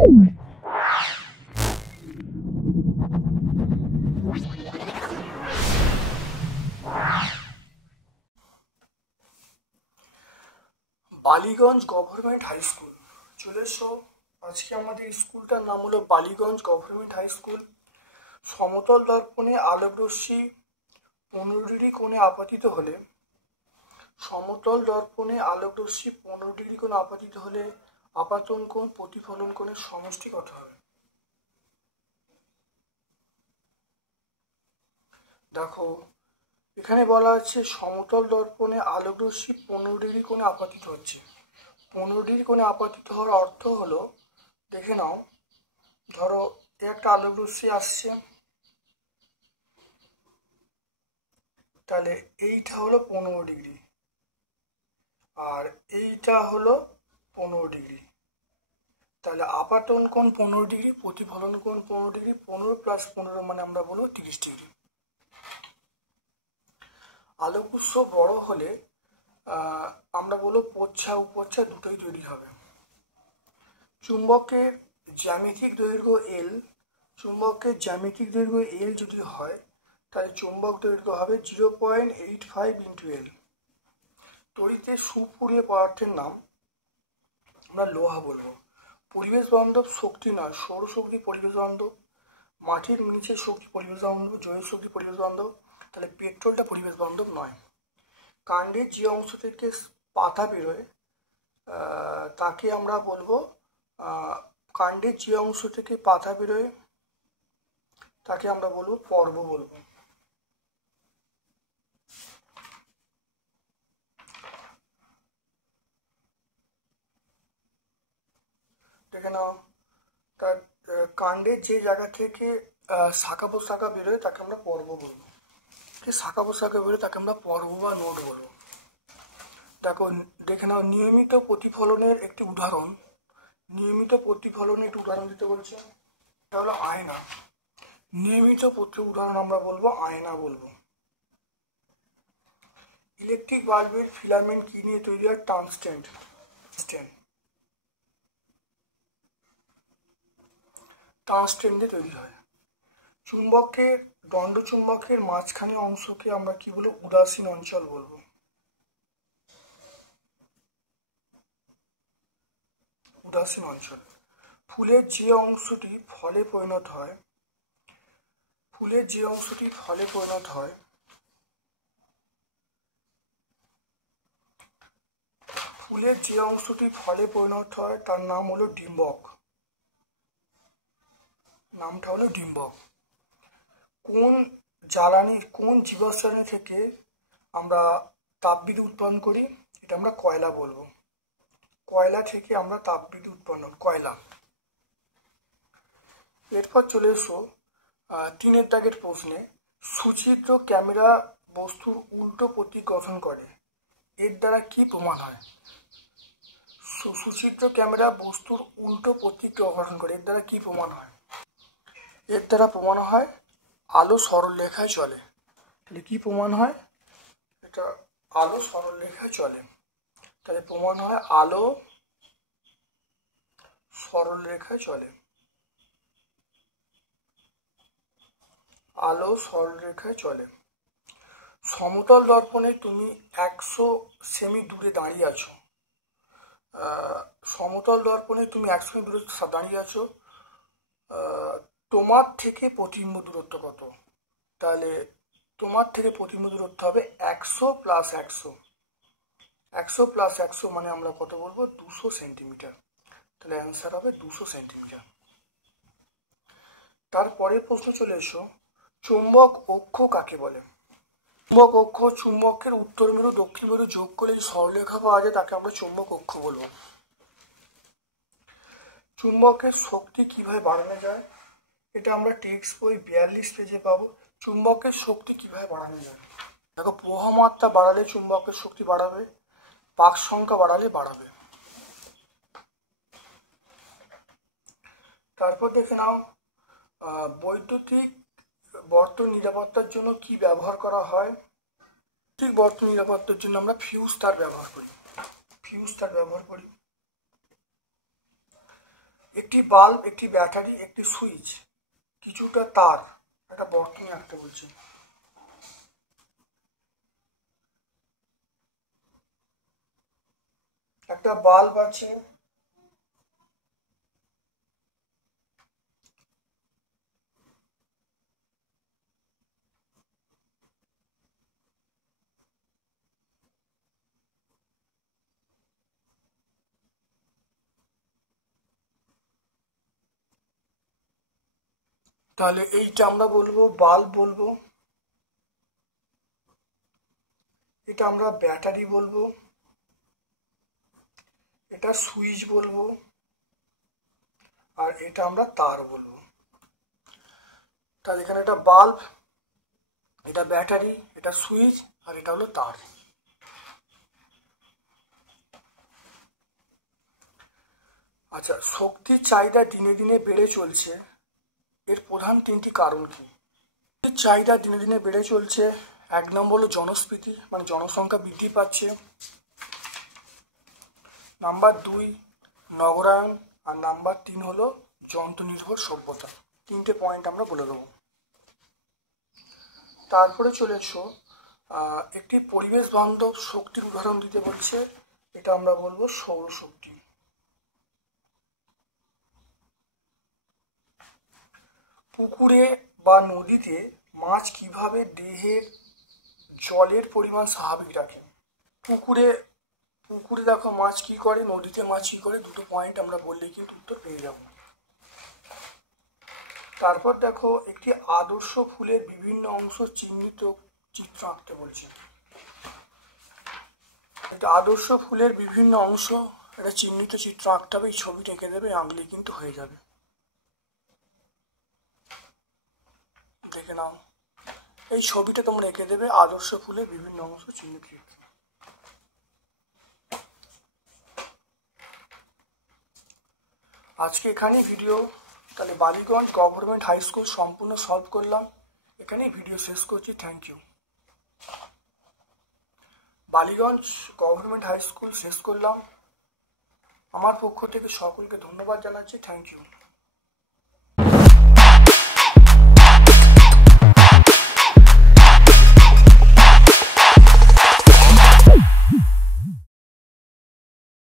Ballygunge government high school. চলে এসো, আজকে আমাদের স্কুলটার নাম হলো বালিগঞ্জ গভর্নমেন্ট হাই স্কুল। সমতল দর্পণে আলোকরশ্মি 15 ডিগ্রি কোণে আপতিত হলে, সমতল দর্পণে আলোকরশ্মি 15 ডিগ্রি কোণে আপতিত হলে আপাতন কোণ প্রতিফলন কোণের সমষ্টি কত হবে? দেখো, এখানে বলা আছে সমতল দর্পণে আলোকরশ্মি 15 ডিগ্রি কোণে আপতিত হচ্ছে। 15 ডিগ্রি কোণে আপতিত হওয়ার অর্থ হলো, দেখে নাও, ধরো একটা আলোকরশ্মি আসছে, তাহলে এইটা হলো 15 ডিগ্রি আর এইটা হলো 15 ডিগ্রি। তাহলে আপাতন কোণ 15 ডিগ্রি, প্রতিফলন কোণ 15 ডিগ্রি, 15 প্লাস 15 মানে আমরা বলবো 30 ডিগ্রি। আলোকউৎস বড় হলে আমরা বলবো পোচ্ছা উপচ্ছা দুটোই তৈরি হবে। চুম্বকের জ্যামিতিক দৈর্ঘ্য এল, চুম্বকের জ্যামিতিক দৈর্ঘ্য এল যদি হয়, তাহলে চুম্বক দৈর্ঘ্য হবে 0.85 ইন্টু এল। তড়িতের সুপূরীয় পদার্থের নাম আমরা লোহা বলবো। পরিবেশ বান্ধব শক্তি নয়, সৌরশক্তি পরিবেশ বান্ধব, মাটির নিচের শক্তি পরিবেশ বান্ধব, জৈব শক্তি পরিবেশ বান্ধব, তাহলে পেট্রোলটা পরিবেশ বান্ধব নয়। কাণ্ডের যে অংশ থেকে পাতা বেরোয় তাকে আমরা বলবো, কাণ্ডের যে অংশ থেকে পাতা বেরোয় তাকে আমরা বলবো পর্ব বলবো। দেখে নাও, তার কাণ্ডের যে জায়গা থেকে শাখা প্রশাখা বেরোয় তাকে আমরা পর্ব বলবো। যে শাখা প্রশাখা বেরোয় তাকে আমরা পর্ব বা নোড বলবো। দেখো, দেখে নাও, নিয়মিত প্রতিফলনের একটি উদাহরণ, নিয়মিত প্রতিফলনের একটি উদাহরণ দিতে বলছে, এটা হলো আয়না। নিয়মিত উদাহরণ আমরা বলবো আয়না বলবো। ইলেকট্রিক বাল্বের ফিলামেন্ট কি নিয়ে তৈরি হয়? টাংস্টেন। টাংস্টেন দিয়ে তৈরি হয়। চুম্বকের দণ্ডচুম্বকের মাঝখানে অংশকে আমরা কি বলবো? উদাসীন অঞ্চল বলবো। উদাসীন অঞ্চল। ফুলের যে অংশটি ফলে পরিণত হয়, ফুলের যে অংশটি ফলে পরিণত হয়, ফুলের যে অংশটি ফলে পরিণত হয় তার নাম হলো ডিম্বক। নামটা হলো ডিম্বক। কোন জ্বালানি, কোন জীবাশ্ম থেকে আমরা তাপবিদ্যুৎ উৎপন্ন করি? এটা আমরা কয়লা বলবো। কয়লা থেকে আমরা তাপবিদ্যুৎ উৎপন্ন, কয়লা। এরপর চলে এসো 3 দাগের প্রশ্নে, সুচিত্র ক্যামেরা বস্তুর উল্টো প্রতীক গঠন করে, এর দ্বারা কি প্রমাণ হয়? সুচিত্র ক্যামেরা বস্তুর উল্টো প্রতীক গঠন করে, এর দ্বারা কি প্রমাণ হয়? এর দ্বারা প্রমাণ হয় আলো সরলরেখায় চলে। তাহলে কি প্রমাণ হয়? এটা আলো সরলরেখায় চলে। তাহলে প্রমাণ হয় আলো সরলরেখায় চলে। আলো সরলরেখায় চলে। সমতল দর্পণে তুমি 100 সেমি দূরে দাঁড়িয়ে আছো। সমতল দর্পণে তুমি 100 সেমি দূরে দাঁড়িয়ে আছো, তোমার থেকে প্রতিবিম্ব দূরত্ব কত? তাহলে তোমার থেকে প্রতিবিম্ব দূরত্ব হবে 100 প্লাস 100। 100 প্লাস 100 মানে আমরা কত বলবো? 200 সেন্টিমিটার। তাহলে অ্যান্সার হবে 200 সেন্টিমিটার। তারপরে প্রশ্ন চলে এসো, চুম্বক অক্ষ কাকে বলে? চুম্বক অক্ষ, চুম্বকের উত্তর মেরু দক্ষিণ মেরু যোগ করে যে সরলরেখা পাওয়া যায় তাকে আমরা চুম্বক অক্ষ বলবো। চুম্বকের শক্তি কিভাবে বাড়ানো যায়? এটা আমরা টেক্সট বই 42 পেজে পাবো। চুম্বকের শক্তি কিভাবে বাড়ানো যায়? দেখো, প্রবাহমাত্রা বাড়ালে চুম্বকের শক্তি বাড়াবে, পাক সংখ্যা বাড়ালে বাড়াবে। তারপর দেখে নাও, বৈদ্যুতিক বর্তনী নিরাপত্তার জন্য কি ব্যবহার করা হয়? ঠিক বর্তনী নিরাপত্তার জন্য আমরা ফিউজ তার ব্যবহার করি। ফিউজ তার ব্যবহার করি। একটি বাল্ব, একটি ব্যাটারি, একটি সুইচ, কিছুটা তার, একটা বর্তনী আঁকতে বলছে। একটা বাল্ব আছে, তাহলে এইটা আমরা বলবো বাল্ব বলবো, এটা আমরা ব্যাটারি বলবো, এটা সুইচ বলবো, আর এটা আমরা তার বলবো। তাহলে এখানে এটা বাল্ব, এটা ব্যাটারি, এটা সুইচ, আর এটা হলো তার। আচ্ছা, শক্তির চাহিদা দিনে দিনে বেড়ে চলছে, এর প্রধান তিনটি কারণ কি? শক্তির চাহিদা দিনে দিনে বেড়ে চলছে, এক নম্বর হলো জনস্ফীতি, মানে জনসংখ্যা বৃদ্ধি পাচ্ছে। নাম্বার 2 নগরায়ন, আর নাম্বার 3 হলো যন্ত্র নির্ভর সভ্যতা। তিনটে পয়েন্ট আমরা বলে দেবো। তারপরে চলে এসো একটি পরিবেশ বান্ধব শক্তির উদাহরণ দিতে বলছে, এটা আমরা বলবো সৌরশক্তি। পুকুরে বা নদীতে মাছ কিভাবে দেহের জলের পরিমাণ স্বাভাবিক রাখে? পুকুরে দেখো মাছ কি করে, নদীতে মাছ কি করে, দুটো পয়েন্ট আমরা বললেই কিন্তু উত্তর পেয়ে যাব। তারপর দেখো একটি আদর্শ ফুলের বিভিন্ন অংশ চিহ্নিত চিত্র আঁকতে বলছে। একটা আদর্শ ফুলের বিভিন্ন অংশ একটা চিহ্নিত চিত্র আঁকতে হবে, এই ছবিটা এঁকে দেবে, আঁকলে কিন্তু হয়ে যাবে। দেখে নাও, এই ছবিটা তোমরা এঁকে দেবে, আদর্শ ফুলের বিভিন্ন অংশ চিহ্নিত চিত্র। আজকে এখানেই ভিডিও, তাহলে বালিগঞ্জ গভর্নমেন্ট হাই স্কুল সম্পূর্ণ সলভ করলাম, এখানেই ভিডিও শেষ করছি। Thank you. Ballygunge government high school শেষ করলাম, আমার পক্ষ থেকে সকলকে ধন্যবাদ জানাচ্ছি। Thank you.